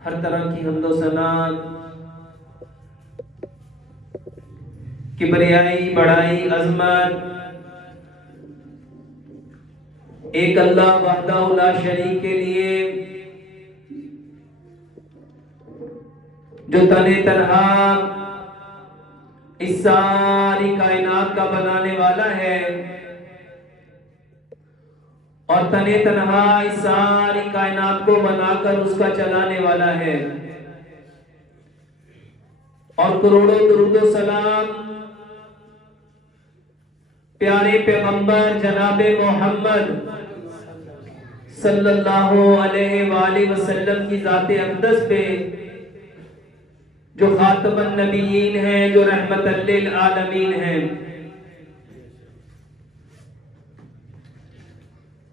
हर तरह की हम्दो सनात, किबरियाई, बड़ाई, अजमत एक अल्लाह वहदहु ला शरीक के लिए, जो तने तन्हा इस सारी कायनात का बनाने वाला है और तने तन्हा इस सारी कायनात को बनाकर उसका चलाने वाला है। और करोड़ों दुरूदो सलाम प्यारे पैगंबर जनाबे मोहम्मद सल्लल्लाहु अलैहि वसल्लम की जाते अक़दस पे, जो खातमुन नबीयीन हैं, जो रहमतल लिल आलमीन हैं।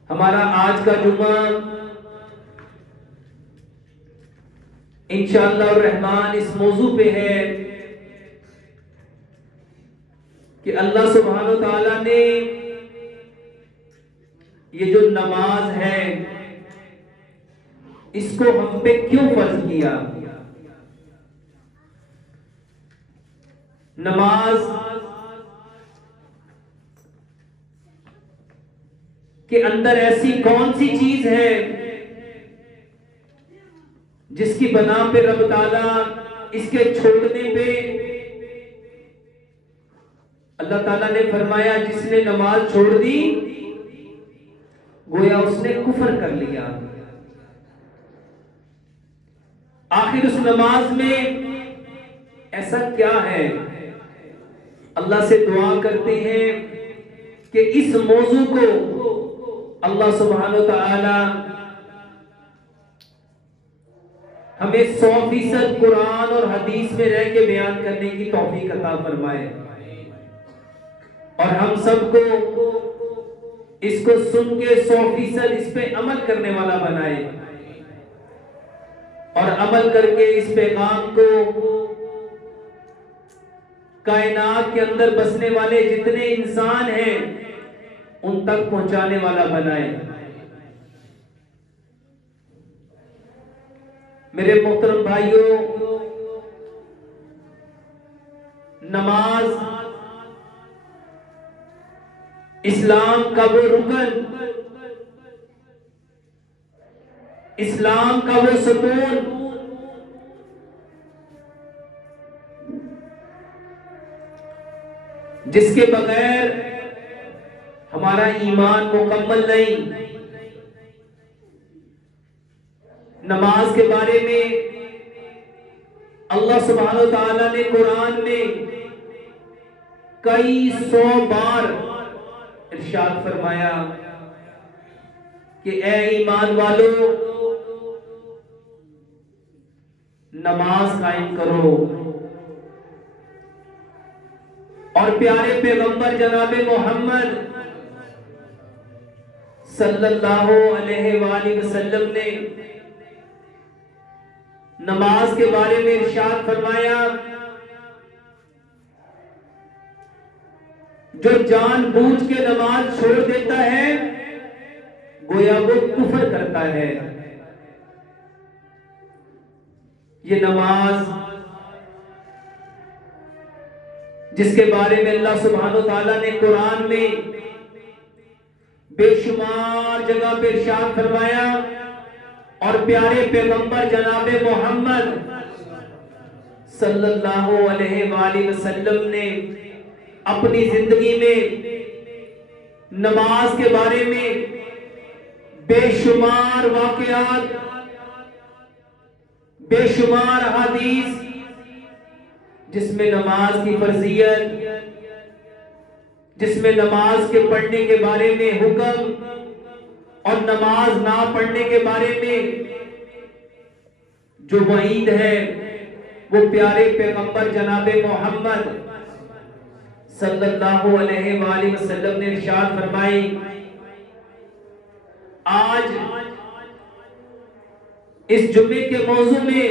हमारा आज का जुम्मा इंशाअल्लाह रहमान इस मौजू पे है कि अल्लाह सुब्हानो ताला ने ये जो नमाज है इसको हम पे क्यों फर्ज किया। नमाज के अंदर ऐसी कौन सी चीज है जिसकी बना पे रब ताला इसके छोड़ने पे अल्लाह ताला ने फरमाया जिसने नमाज छोड़ दी गोया उसने कुफर कर लिया। आखिर उस नमाज में ऐसा क्या है? अल्लाह से दुआ करते हैं कि इस मौजू को अल्लाह सुब्हानो तआला हमें 100% कुरान और हदीस में रह के बयान करने की तौफीक अता फरमाए और हम सबको इसको सुन के 100% इस पे अमल करने वाला बनाए और अमल करके इस पैगाम को कायनात के अंदर बसने वाले जितने इंसान हैं उन तक पहुंचाने वाला बनाए। मेरे मोहतरम भाइयों, नमाज इस्लाम का वो रुकन, इस्लाम का वो सुकून जिसके बगैर हमारा ईमान मुकम्मल नहीं। नमाज के बारे में अल्लाह सुब्हानो ताला ने कुरान में कई 100 बार इरशाद फरमाया कि ए ईमान वालों नमाज कायम करो। और प्यारे पैगंबर जनाबे मोहम्मद सल्लल्लाहु अलैहि वसल्लम ने नमाज के बारे में इरशाद फरमाया जो जानबूझ के नमाज छोड़ देता है गोया वो कुफर करता है। ये नमाज जिसके बारे में अल्लाह सुब्हानो ताला ने कुरान में बेशुमार जगह पे इरशाद फरमाया और प्यारे पैगंबर जनाबे मोहम्मद सल्लल्लाहु अलैहि वसल्लम ने अपनी जिंदगी में नमाज के बारे में बेशुमार वाकयात, बेशुमार हदीस जिसमें नमाज की फर्जियत, जिसमें नमाज के पढ़ने के बारे में हुक्म और नमाज ना पढ़ने के बारे में जो वईद है वो प्यारे पैगंबर जनाबे मोहम्मद सल्लल्लाहु अलैहि वसल्लम ने इरशाद फरमाई। आज इस जुम्मे के मौजू में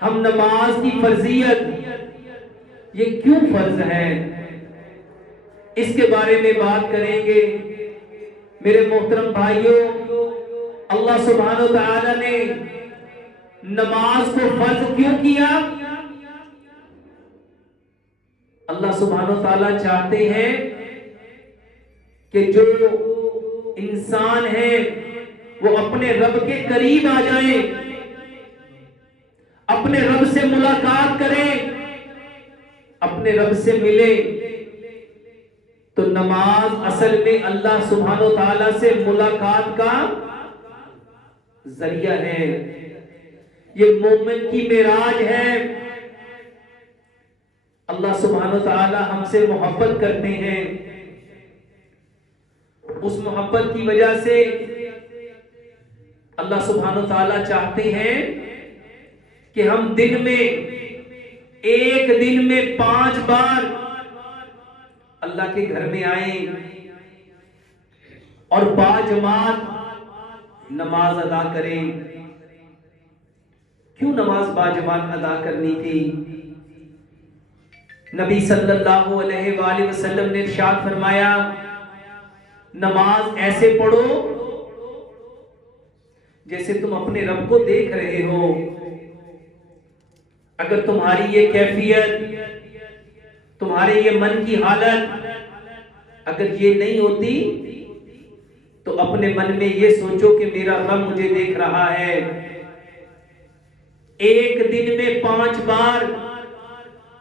हम नमाज की फर्जियत, ये क्यों फर्ज है, इसके बारे में बात करेंगे। मेरे मोहतरम भाइयों, अल्लाह सुब्हानो तआला ने नमाज को फर्ज क्यों किया? अल्लाह सुब्हानो ताला चाहते हैं कि जो इंसान है वो अपने रब के करीब आ जाए, अपने रब से मुलाकात करे, अपने रब से मिले। तो नमाज असल में अल्लाह सुब्हानो ताला से मुलाकात का जरिया है। ये मोमिन की मेराज है। अल्लाह सुब्हानो ताला हमसे मोहब्बत करते हैं। उस मोहब्बत की वजह से अल्लाह सुब्हानो ताला चाहते हैं कि हम दिन में, एक दिन में 5 बार अल्लाह के घर में आए और बाजमात नमाज अदा करें। क्यों नमाज बाजमात अदा करनी थी? नबी सल्लल्लाहु अलैहि वसल्लम ने इरशाद फरमाया, नमाज ऐसे पढ़ो जैसे तुम अपने रब को देख रहे हो। अगर तुम्हारी ये कैफियत, तुम्हारे ये मन की हालत अगर ये नहीं होती तो अपने मन में ये सोचो कि मेरा रब मुझे देख रहा है। एक दिन में 5 बार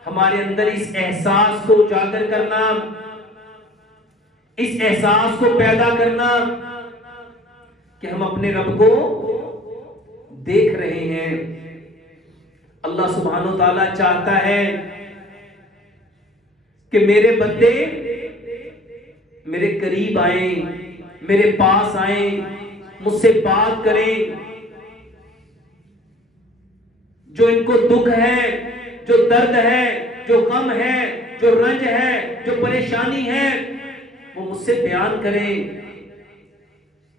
हमारे अंदर इस एहसास को उजागर करना, इस एहसास को पैदा करना कि हम अपने रब को देख रहे हैं। अल्लाह सुब्हानो ताला चाहता है कि मेरे बंदे मेरे करीब आए, मेरे पास आए, मुझसे बात करें। जो इनको दुख है, जो दर्द है, जो गम है, जो रंज है, जो परेशानी है, वो मुझसे बयान करें।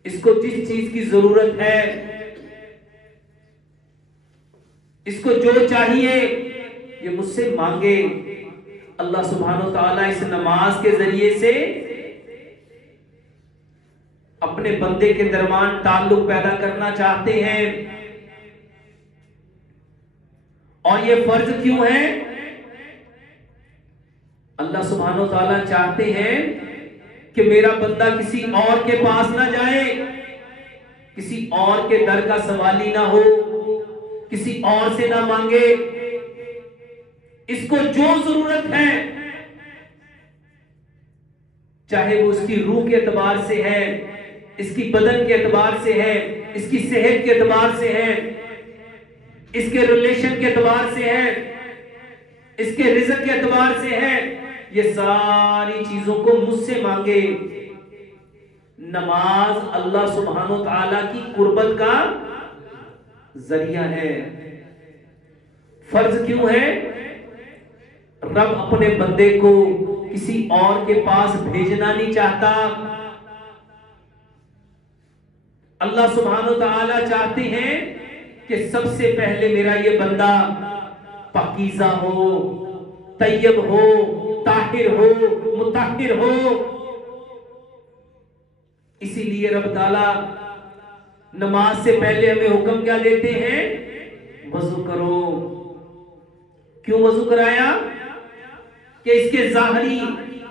इसको जिस चीज की जरूरत है, इसको जो चाहिए ये मुझसे मांगे। अल्लाह सुब्हानो ताला इस नमाज के जरिए से अपने बंदे के दरमियान ताल्लुक पैदा करना चाहते हैं। और ये फर्ज क्यों है? अल्लाह सुब्हानो ताला चाहते हैं कि मेरा बंदा किसी और के पास ना जाए, किसी और के दर का सवाली ना हो, किसी और से ना मांगे। इसको जो जरूरत है, चाहे वो इसकी रूह के एतबार से है, इसकी बदन के एतबार से है, इसकी सेहत के एतबार से है, इसके रिलेशन के एतबार से है, इसके रिज़्क़ के एतबार से है, ये सारी चीजों को मुझसे मांगे। नमाज अल्लाह सुब्हानो ताला की कुर्बत का जरिया है। फर्ज क्यों है? रब अपने बंदे को किसी और के पास भेजना नहीं चाहता। अल्लाह सुब्हानो ताला चाहते हैं कि सबसे पहले मेरा ये बंदा पाकीज़ा हो, तैयब हो, ताहिर हो, मुताहिर हो। इसीलिए रब ताला नमाज से पहले हमें हुक्म क्या देते हैं? वजू करो। क्यों वजू कराया? कि इसके ज़ाहरी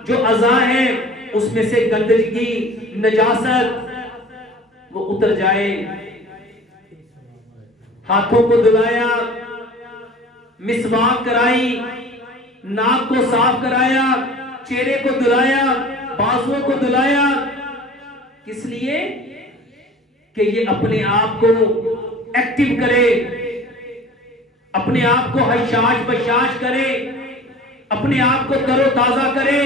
जो अज़ा है उसमें से गंदगी, नजासत वो उतर जाए। हाथों को धुलाया, मिसवाक कराई, नाक को साफ कराया, चेहरे को धुलाया, बाजुओं को धुलाया। किस लिए? कि ये अपने आप को एक्टिव करे, अपने आप को हशाश बशाश करे, अपने आप को तरोताजा करे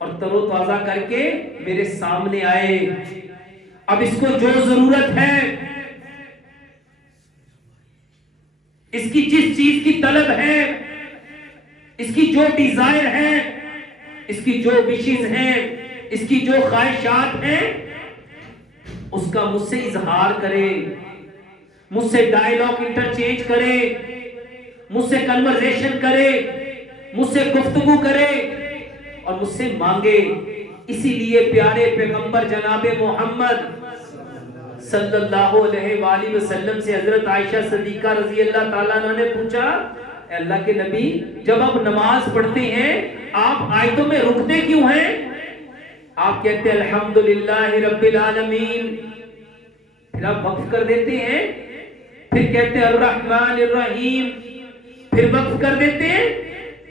और तरोताजा करके मेरे सामने आए। अब इसको जो जरूरत है, इसकी जिस चीज की तलब है, इसकी जो डिजायर है, इसकी जो विशेष हैं, इसकी जो ख्वाहिशात हैं, उसका मुझसे इजहार करे, मुझसे डायलॉग इंटरचेंज करे, मुझसे कन्वर्सेशन करे, मुझसे गुफ्तगू करे और मुझसे मांगे। इसीलिए प्यारे पैगंबर जनाबे मोहम्मद सल्लल्लाहु अलैहि वसल्लम से हजरत आयशा सिद्दीका रजी अल्लाह ताला अन्हा ने पूछा, अल्लाह के नबी, जब आप नमाज पढ़ते हैं आप आयतों में रुकते क्यों हैं? आप कहते हैं अल्हम्दुलिल्लाहि रब्बिल आलमीन, फिर आप वक्फ कर देते हैं, फिर कहते हैं अर्रहमानिर रहीम, फिर वक्फ कर देते हैं।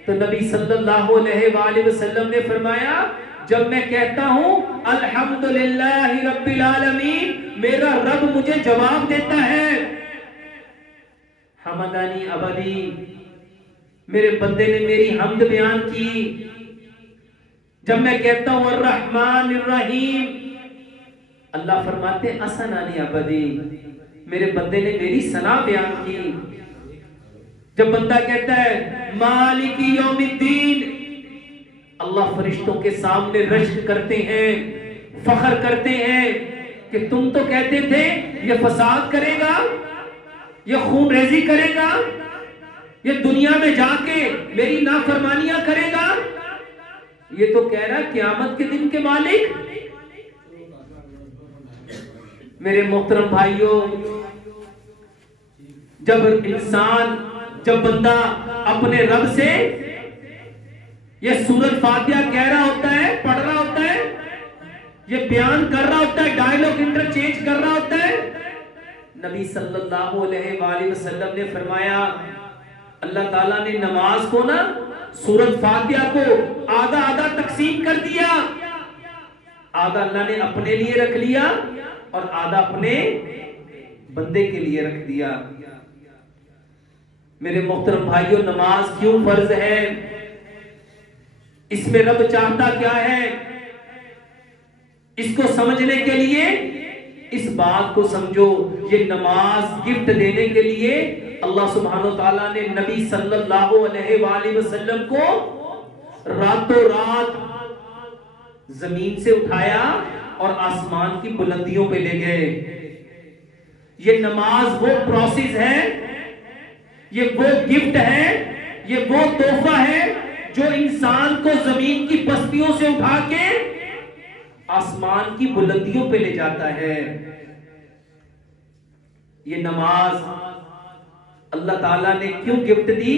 तो नबी सल्लल्लाहु अलैहि वसल्लम ने फरमाया, जब मैं कहता हूं अल्हम्दुलिल्लाहि रब्बिल आलमीन, मेरा रब मुझे जवाब देता है, हमदानी अबदी, मेरे बंदे ने मेरी हम्द बयान की। जब मैं कहता हूं अर्रहमानिर रहीम, अल्लाह फरमाते हैं असनानी अबदी, मेरे बंदे ने मेरी सना बयान की। जब बंदा कहता है मालिकी यौमिद्दीन, अल्लाह फरिश्तों के सामने रश्क करते हैं, फख्र करते हैं कि तुम तो कहते थे ये फसाद करेगा, ये खून रेजी करेगा, ये दुनिया में जाके मेरी नाफरमानियां करेगा, ये तो कह रहा क़यामत के दिन के मालिक। मेरे मोहतरम भाइयों, जब बंदा अपने रब से ये सूरत फातिहा कह रहा होता है, पढ़ रहा होता है, ये बयान कर रहा होता है, डायलॉग इंटरचेंज कर रहा होता है, नबी सल्लल्लाहु अलैहि वसल्लम ने फरमाया, अल्लाह ताला ने नमाज को ना, सूरत फातिहा को आधा आधा तकसीम कर दिया। आधा अल्लाह ने अपने लिए रख लिया और आधा अपने बंदे के लिए रख दिया। मेरे मोहतरम भाइयों, नमाज क्यों फर्ज है? इसमें रब चाहता क्या है? इसको समझने के लिए इस बात को समझो, ये नमाज गिफ्ट देने के लिए अल्लाह सुब्हानहू तआला ने नबी सल्लल्लाहु अलैहि वसल्लम को रातों रात जमीन से उठाया और आसमान की बुलंदियों पे ले गए। ये नमाज वो प्रोसेस है, ये वो गिफ्ट है, ये वो तोहफा है जो इंसान को जमीन की बस्तियों से उठा के आसमान की बुलंदियों पे ले जाता है। ये नमाज अल्लाह ताला ने क्यों गिफ्ट दी?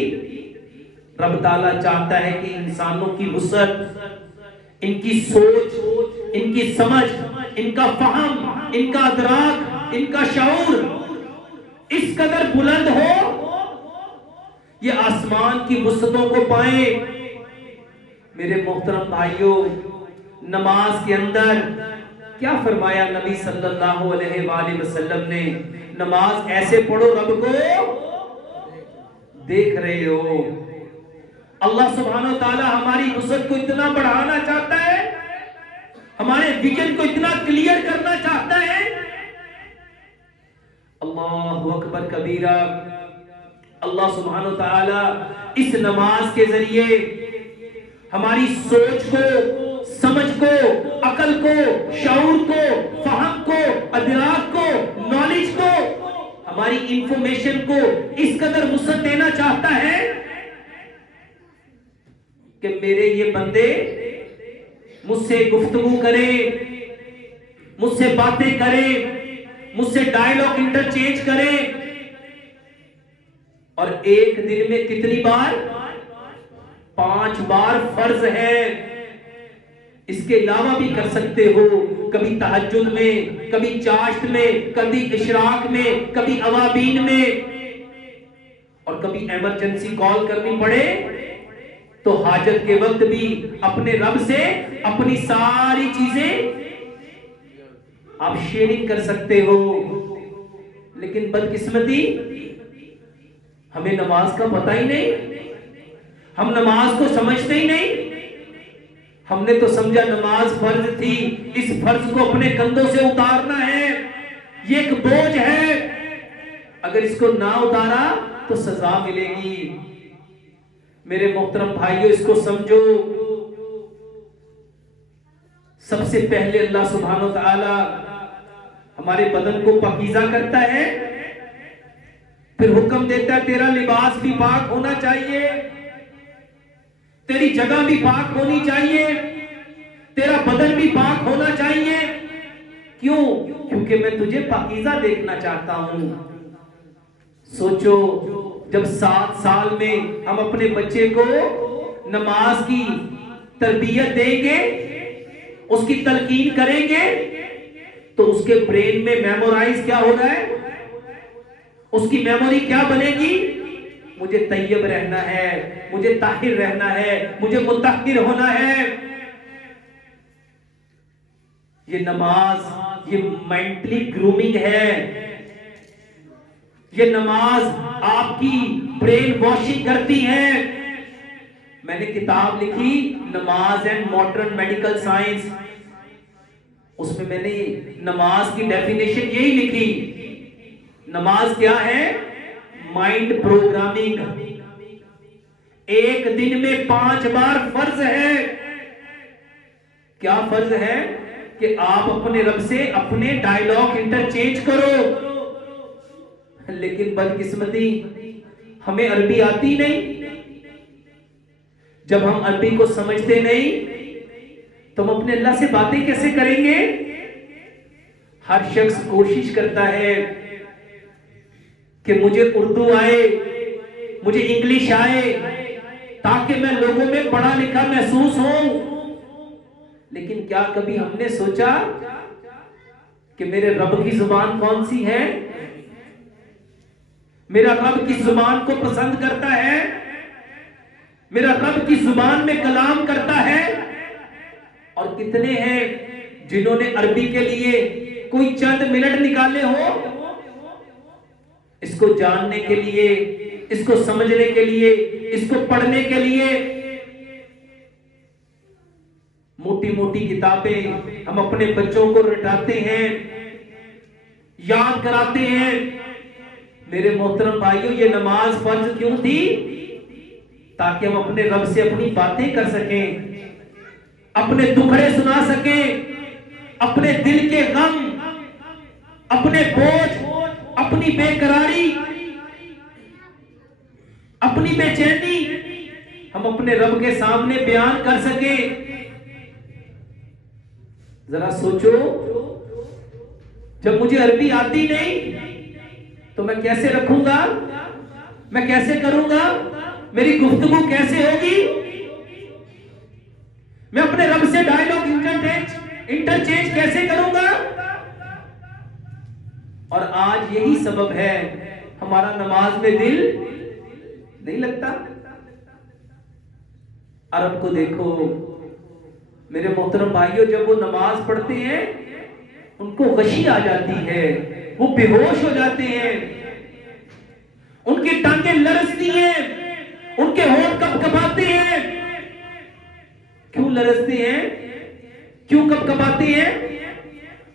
रब ताला चाहता है कि इंसानों की वुसअत, इनकी सोच, इनकी समझ, इनका फहम, इनका अदराक, इनका शऊर इस कदर बुलंद हो, ये आसमान की वुसअतों को पाए। मेरे मोहतरम भाइयों, नमाज के अंदर क्या फरमाया नबी सल्लल्लाहु अलैहि वसल्लम ने? नमाज ऐसे पढ़ो रब को देख रहे हो। अल्लाह सुब्हानहू तआला हमारी वुसअत को इतना बढ़ाना चाहता है, हमारे विजन को इतना क्लियर करना चाहता है। अल्लाहु अकबर कबीरा। अल्लाह सुब्हानहू तआला इस नमाज के जरिए हमारी सोच को, समझ को, अकल को, शऊर को, फहम को, अदराक को, नॉलेज को, हमारी इंफॉर्मेशन को इस कदर वुसअत देना चाहता है कि मेरे ये बंदे मुझसे गुफ्तगू करें, मुझसे बातें करें, मुझसे डायलॉग इंटरचेंज करें। और एक दिन में कितनी बार? 5 बार फर्ज है। इसके अलावा भी कर सकते हो, कभी तहज्जुद में, कभी चाश्त में, कभी इशराक में, कभी अवाबीन में, और कभी इमरजेंसी कॉल करनी पड़े तो हाजत के वक्त भी अपने रब से अपनी सारी चीजें आप शेयरिंग कर सकते हो। लेकिन बदकिस्मती, हमें नमाज का पता ही नहीं, हम नमाज को समझते ही नहीं। हमने तो समझा नमाज फर्ज थी, इस फर्ज को अपने कंधों से उतारना है, ये एक बोझ है, अगर इसको ना उतारा तो सजा मिलेगी। मेरे मोहतरम भाइयों, इसको समझो। सबसे पहले अल्लाह सुब्हानहू तआला हमारे बदन को पाकीज़ा करता है, फिर हुक्म देता है तेरा लिबास भी पाक होना चाहिए, तेरी जगह भी पाक होनी चाहिए, तेरा बदन भी पाक होना चाहिए। क्यों? क्योंकि मैं तुझे पाकीज़ा देखना चाहता हूं। सोचो, जब 7 साल में हम अपने बच्चे को नमाज की तरबियत देंगे, उसकी तलकीन करेंगे, तो उसके ब्रेन में मेमोराइज क्या हो रहा है? उसकी मेमोरी क्या बनेगी? मुझे तैयब रहना है, मुझे ताहिर रहना है, मुझे मुतahhir होना है। ये नमाज, ये मेंटली ग्रूमिंग है। ये नमाज आपकी ब्रेन वॉशिंग करती है। मैंने किताब लिखी नमाज एंड मॉडर्न मेडिकल साइंस, उसमें मैंने नमाज की डेफिनेशन यही लिखी। नमाज क्या है? Mind programming. एक दिन में 5 बार फर्ज है। क्या फर्ज है? कि आप अपने रब से अपने डायलॉग इंटरचेंज करो। लेकिन बदकिस्मती, हमें अरबी आती नहीं। जब हम अरबी को समझते नहीं तो हम अपने अल्लाह से बातें कैसे करेंगे? हर शख्स कोशिश करता है कि मुझे उर्दू आए, मुझे इंग्लिश आए, ताकि मैं लोगों में पढ़ा लिखा महसूस हूं। लेकिन क्या कभी हमने सोचा कि मेरे रब की जुबान कौन सी है? मेरा रब किस जुबान को पसंद करता है? मेरा रब किस जुबान में कलाम करता है? और कितने हैं जिन्होंने अरबी के लिए कोई चंद मिनट निकाले हो इसको जानने के लिए, इसको समझने के लिए, इसको पढ़ने के लिए। मोटी मोटी किताबें हम अपने बच्चों को रटाते हैं, याद कराते हैं। मेरे मोहतरम भाइयों, ये नमाज फर्ज क्यों थी? ताकि हम अपने रब से अपनी बातें कर सकें, अपने दुखड़े सुना सकें, अपने दिल के गम, अपने बोझ, अपनी बेकरारी, अपनी बेचैनी हम अपने रब के सामने बयान कर सकें। जरा सोचो, जब मुझे अरबी आती नहीं तो मैं कैसे रखूंगा? मैं कैसे करूंगा? मेरी गुफ्तगू कैसे होगी? मैं अपने रब से डायलॉग इंटरचेंज कैसे करूंगा? और आज यही सबब है हमारा नमाज में दिल नहीं लगता। अरब को देखो मेरे मोहतरम भाइयों, जब वो नमाज पढ़ते हैं उनको गशी आ जाती है, वो बेहोश हो जाते हैं, उनकी टांगें लरसती हैं, उनके होंठ कपकपाते हैं। क्यों लरसते हैं? क्यों कपकपाते हैं?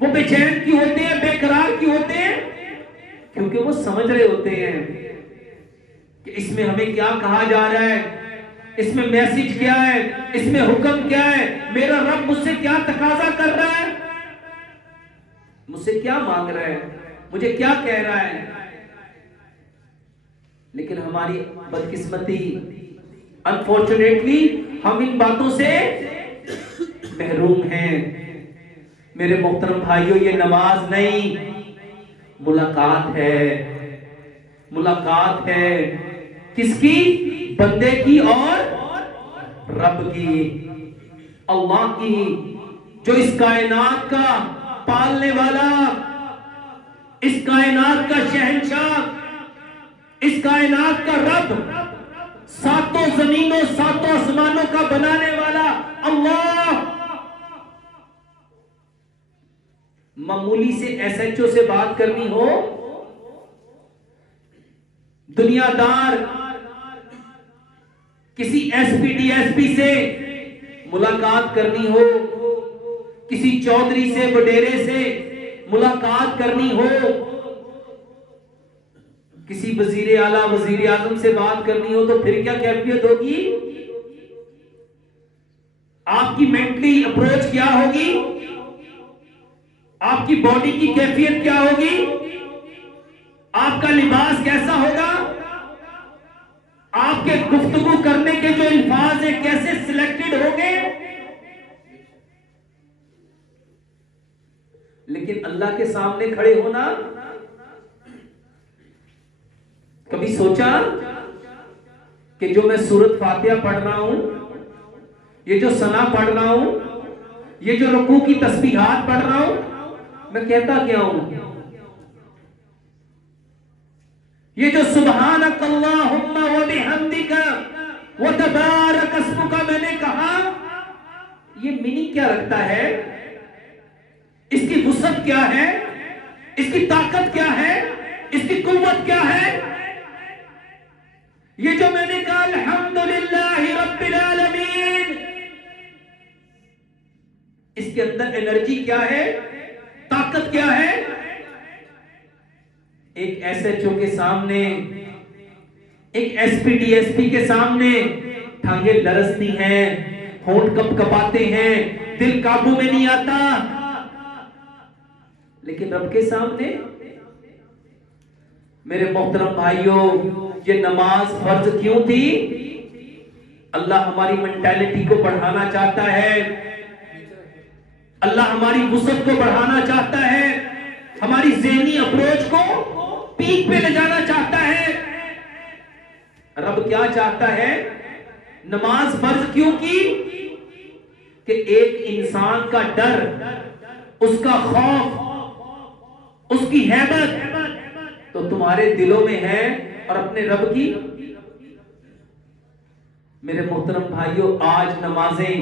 वो बेचैन क्यों होते हैं, बेकरार क्यों होते हैं? क्योंकि वो समझ रहे होते हैं कि इसमें हमें क्या कहा जा रहा है, इसमें मैसेज क्या है, इसमें हुक्म क्या है, मेरा रब मुझसे क्या तकाजा कर रहा है, मुझसे क्या मांग रहा है, मुझे क्या कह रहा है। लेकिन हमारी बदकिस्मती, अनफॉर्चुनेटली हम इन बातों से महरूम हैं। मेरे मोहतरम भाइयों, ये नमाज नहीं, मुलाकात है। मुलाकात है किसकी? बंदे की और रब की, अल्लाह की, जो इस कायनात का पालने वाला, इस कायनात का शहंशाह, इस कायनात का रब, सातों जमीनों सातों आसमानों का बनाने वाला अल्लाह। मामूली से एसएचओ से बात करनी हो, दुनियादार किसी एसपी डीएसपी से मुलाकात करनी हो, किसी चौधरी से वडेरे से मुलाकात करनी हो, किसी वजीर आला वजीर आजम से बात करनी हो, तो फिर क्या कैफियत होगी? आपकी मेंटली अप्रोच क्या होगी? आपकी बॉडी की कैफियत क्या होगी? आपका लिबास कैसा होगा? आपके गुफ्तगू करने के जो अल्फाज है कैसे सिलेक्टेड होंगे? लेकिन अल्लाह के सामने खड़े होना, कभी सोचा कि जो मैं सूरत फातिहा पढ़ रहा हूं, ये जो सना पढ़ रहा हूं, ये जो रुकू की तस्बीहात पढ़ रहा हूं, मैं कहता क्या हूं? ये जो सुब्हानक अल्लाहुम्मा व बिहम्दिका व तबारक अस्मुका मैंने कहा, ये मीनिंग क्या रखता है? इसकी वुसअत क्या है? इसकी ताकत क्या है? इसकी कुव्वत क्या है? ये जो मैंने कहा अल्हम्दुलिल्लाहि रब्बिल आलमीन, इसके अंदर एनर्जी क्या है? ताकत क्या है? एक एसएचओ के सामने, एक एसपी डीएसपी के सामने टांगे लरसती हैं, होंठ कपकपाते हैं, दिल काबू में नहीं आता, लेकिन रब के सामने। मेरे मोहतरम भाइयों, ये नमाज फर्ज क्यों थी? अल्लाह हमारी मेंटालिटी को बढ़ाना चाहता है, अल्लाह हमारी वुसअत को बढ़ाना चाहता है, हमारी ज़हनी अप्रोच को पीक पे ले जाना चाहता है। रब क्या चाहता है? नमाज फर्ज क्यों की? कि एक इंसान का डर, उसका खौफ, उसकी हैबत तो तुम्हारे दिलों में है, और अपने रब की। मेरे मोहतरम भाइयों, आज नमाजें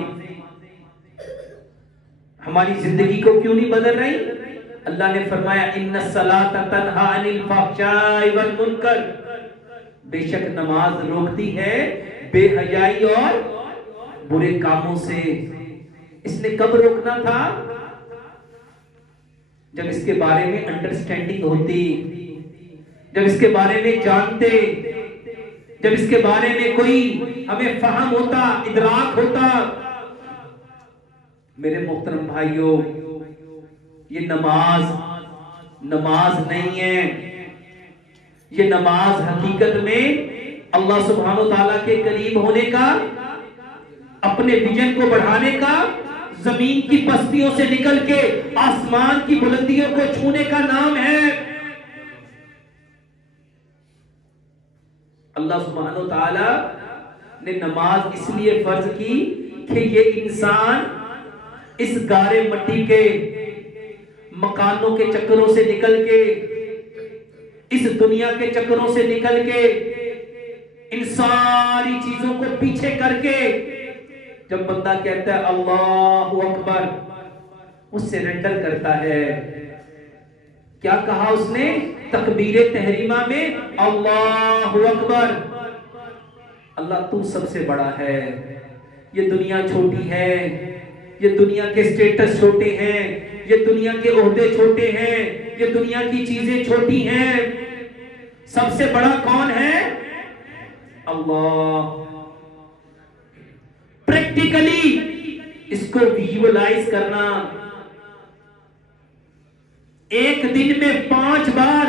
हमारी जिंदगी को क्यों नहीं बदल रही? अल्लाह ने फरमाया इन्नस सलाता तन्हा अनिल फहशाई वल मुनकर, बेशक नमाज रोकती है बेहयाई और बुरे कामों से। इसने कब रोकना था? जब इसके बारे में अंडरस्टैंडिंग होती, जब इसके बारे में जानते, जब इसके बारे में कोई हमें फहम होता, इदराक होता। मेरे मोहतरम भाइयों, ये नमाज नहीं है, ये नमाज हकीकत में अल्लाह सुब्हानो ताला के करीब होने का, अपने विजन को बढ़ाने का, जमीन की पस्तियों से निकल के आसमान की बुलंदियों को छूने का नाम है। अल्लाह सुब्हानो ताला ने नमाज इसलिए फर्ज की कि ये इंसान इस गारे मट्टी के मकानों के चक्करों से निकल के, इस दुनिया के चक्करों से निकल के, इन सारी चीजों को पीछे करके, जब बंदा कहता है अल्लाहु अकबर, वो सरेंडर करता है। क्या कहा उसने तकबीरे तहरीमा में? अल्लाहु अकबर, अल्लाह तू सबसे बड़ा है, ये दुनिया छोटी है, ये दुनिया के स्टेटस छोटे हैं, ये दुनिया के ओहदे छोटे हैं, ये दुनिया की चीजें छोटी हैं, सबसे बड़ा कौन है? अल्लाह। प्रैक्टिकली इसको विजुअलाइज करना, एक दिन में 5 बार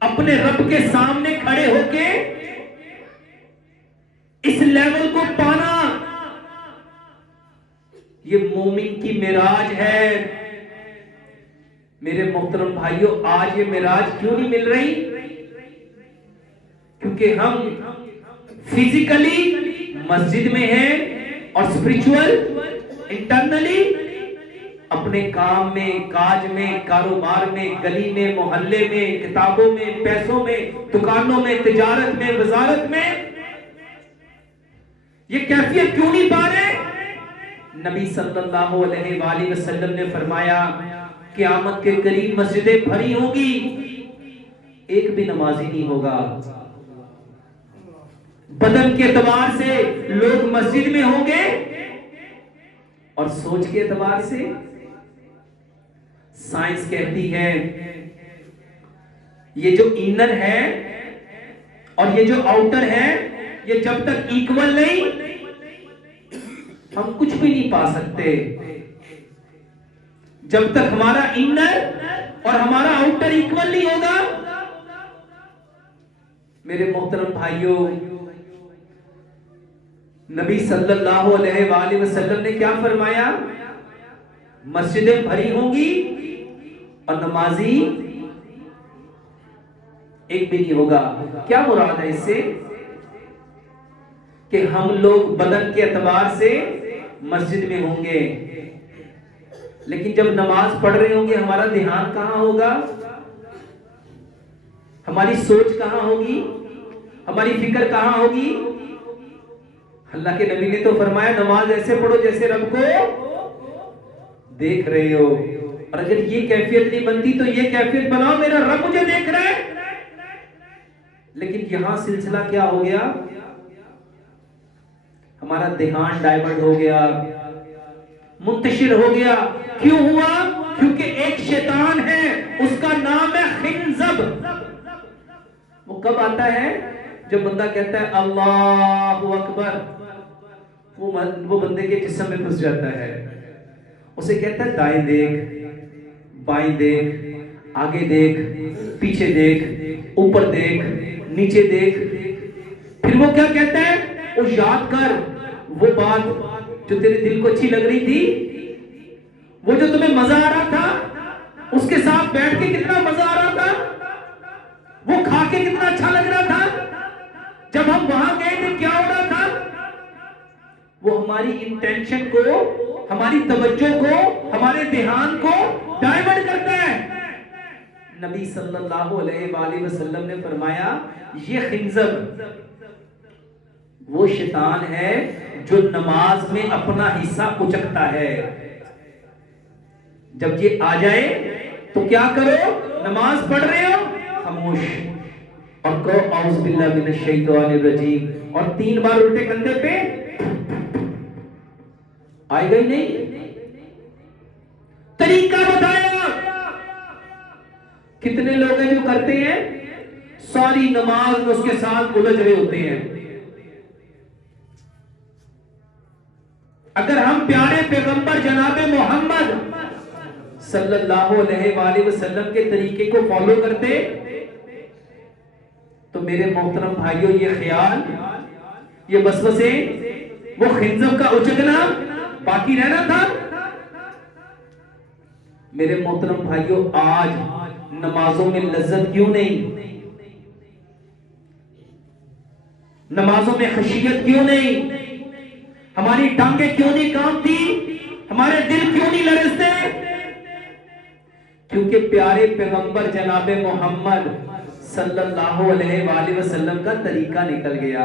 अपने रब के सामने खड़े होके इस लेवल को पाना, ये मोमिन की मिराज है। मेरे मोहतरम भाइयों, आज ये मिराज क्यों नहीं मिल रही? क्योंकि हम फिजिकली मस्जिद में हैं और स्पिरिचुअल इंटरनली अपने काम में, काज में, कारोबार में, गली में, मोहल्ले में, किताबों में, पैसों में, दुकानों में, तिजारत में, वजारत में ये कैफियत क्यों नहीं पा रहे? नबी सल्लल्लाहु अलैहि वसल्लम ने फरमाया क़यामत के करीब मस्जिदें भरी होंगी, एक भी नमाजी नहीं होगा। बदन के एतबार से लोग मस्जिद में होंगे और सोच के एतबार से साइंस कहती है ये जो इनर है और ये जो आउटर है, ये जब तक इक्वल नहीं, हम कुछ भी नहीं पा सकते। जब तक हमारा इनर और हमारा आउटर इक्वल नहीं होगा। मेरे मोहतरम भाइयों, नबी सल्लल्लाहु अलैहि वसल्लम ने क्या फरमाया? मस्जिदें भरी होंगी और नमाजी एक भी नहीं होगा। क्या मुराद है इससे? कि हम लोग बदन के एतबार से मस्जिद में होंगे, लेकिन जब नमाज पढ़ रहे होंगे हमारा ध्यान कहां होगा, हमारी सोच कहां होगी, हमारी फिक्र कहां होगी? अल्लाह के नबी ने तो फरमाया नमाज ऐसे पढ़ो जैसे रब को देख रहे हो। और अगर ये कैफियत नहीं बनती तो ये कैफियत बनाओ, मेरा रब मुझे देख रहा है। लेकिन यहां सिलसिला क्या हो गया, हमारा ध्यान डाइवर्ट हो गया, मुंतशिर हो गया। क्यों हुआ? क्योंकि एक शैतान है, उसका नाम है खिंजब। वो कब आता है? जब बंदा कहता है अल्लाहु अकबर, वो बंदे के जिस्म में घुस जाता है। उसे कहता है दाएं देख, बाएं देख, आगे देख, पीछे देख, ऊपर देख, नीचे देख। फिर वो क्या कहता है? वो याद कर वो बात जो तेरे दिल को अच्छी लग रही थी, वो जो तुम्हें मजा आ रहा था, उसके साथ बैठ के कितना मजा आ रहा था, वो खा के कितना अच्छा लग रहा था, जब हम वहां गए थे क्या हो रहा था। वो हमारी इंटेंशन को, हमारी तवज्जो को, हमारे ध्यान को डाइवर्ट करता है। नबी सल्लल्लाहु अलैहि वसल्लम ने फरमाया ये खिंजब वो शैतान है जो नमाज में अपना हिस्सा उचकता है। जब ये आ जाए तो क्या करो? नमाज पढ़ रहे हो, खामोश और कहो औज़ु बिल्लाहि मिनश शैतानिर रजीम, और 3 बार उल्टे कंधे पे आएगा ही नहीं। तरीका बताया। कितने लोग हैं जो करते हैं, सारी नमाज में उसके साथ उलझ रहे होते हैं। अगर हम प्यारे पैगंबर जनाबे मोहम्मद सल्लल्लाहु अलैहि वसल्लम के तरीके को फॉलो करते तो मेरे मोहतरम भाइयों ये ख्याल, ये वसवसे, वो खिंजब का उचकना बाकी रहना था। मेरे मोहतरम भाइयों आज नमाजों में लज्जत क्यों नहीं, नमाजों में खशियत क्यों नहीं, हमारी टांगें क्यों नहीं कांपती, हमारे दिल क्यों नहीं लरसते? क्योंकि प्यारे पैगंबर जनाबे मोहम्मद सल्लल्लाहु अलैहि वसल्लम का तरीका निकल गया।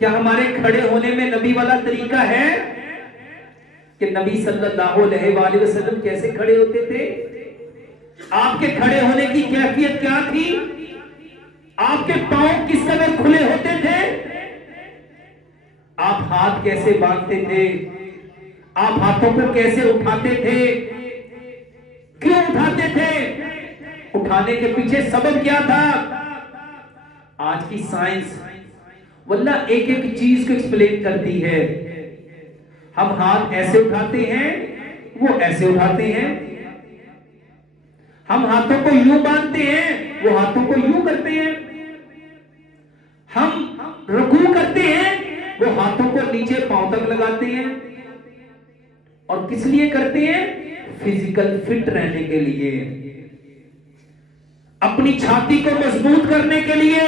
क्या हमारे खड़े होने में नबी वाला तरीका है कि नबी सल्लल्लाहु अलैहि वसल्लम कैसे खड़े होते थे? आपके खड़े होने की कैफियत क्या थी? आपके पांव किस तरह खुले होते थे? आप हाथ कैसे बांधते थे? आप हाथों को कैसे उठाते थे? क्यों उठाते थे? उठाने के पीछे सबब क्या था? आज की साइंस वल्ला एक एक चीज को एक्सप्लेन करती है। हम हाथ ऐसे उठाते हैं, वो ऐसे उठाते हैं। हम हाथों को यूं बांधते हैं, वो हाथों को यूं करते हैं। हम रुकू करते हैं, वो हाथों को नीचे पांव तक लगाते हैं। और किस लिए करते हैं? फिजिकल फिट रहने के लिए, अपनी छाती को मजबूत करने के लिए,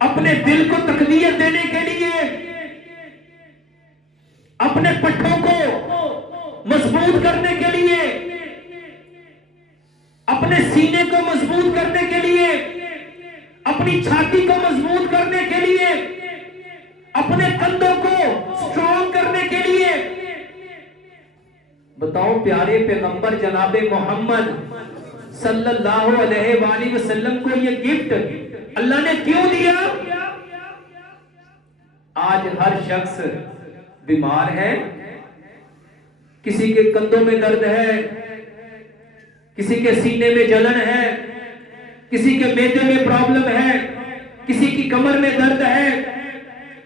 अपने दिल को तकवीयत देने के लिए, अपने पट्टों को मजबूत करने के लिए, अपने सीने को मजबूत करने के लिए, अपनी छाती को मजबूत करने के लिए, अपने कंधों को स्ट्रॉन्ग करने के लिए। बताओ प्यारे पैगंबर जनाबे मोहम्मद सल्लल्लाहु अलैहि वसल्लम को ये गिफ्ट अल्लाह ने क्यों दिया? आज हर शख्स बीमार है, किसी के कंधों में दर्द है, किसी के सीने में जलन है, किसी के मैदे में प्रॉब्लम है, किसी की कमर में दर्द है,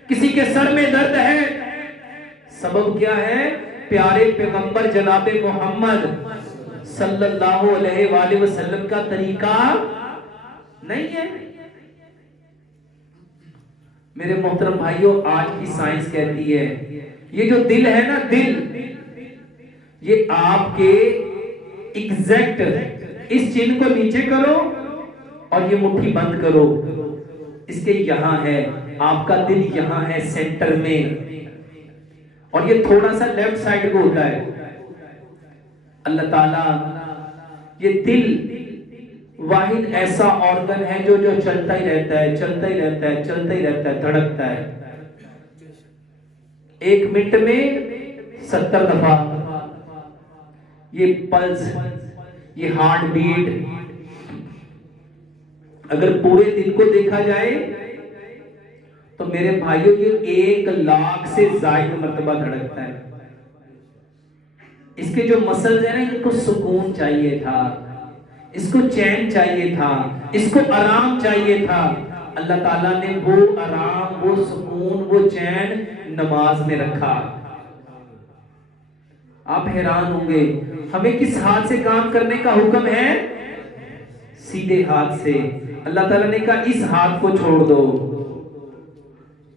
किसी के सर में दर्द है। सबब क्या है? प्यारे पैगंबर जनाबे मोहम्मद सल्लल्लाहु अलैहि वसल्लम का तरीका नहीं है। मेरे मोहतरम भाइयों, आज की साइंस कहती है ये जो दिल है ना, दिल ये आपके एग्जैक्ट इस चिन्ह को नीचे करो और ये मुट्ठी बंद करो, इसके यहां है, आपका दिल यहां है सेंटर में, और ये थोड़ा सा लेफ्ट साइड को होता है। अल्लाह ताला, ये दिल वाहिद ऐसा ऑर्गन है जो चलता ही रहता है, चलता ही रहता है, चलता ही रहता है, धड़कता है। 1 मिनट में 70 दफा ये पल्स, ये हार्ट बीट, अगर पूरे दिन को देखा जाए तो मेरे भाइयों ये 1 लाख से ज्यादा मर्तबा धड़कता है। इसके जो मसल्स है ना, इनको सुकून चाहिए था, इसको चैन चाहिए था, इसको आराम चाहिए था। अल्लाह ताला ने वो आराम, वो सुकून, वो चैन नमाज में रखा। आप हैरान होंगे, हमें किस हाथ से काम करने का हुक्म है? सीधे हाथ से। अल्लाह ताला ने कहा इस हाथ को छोड़ दो।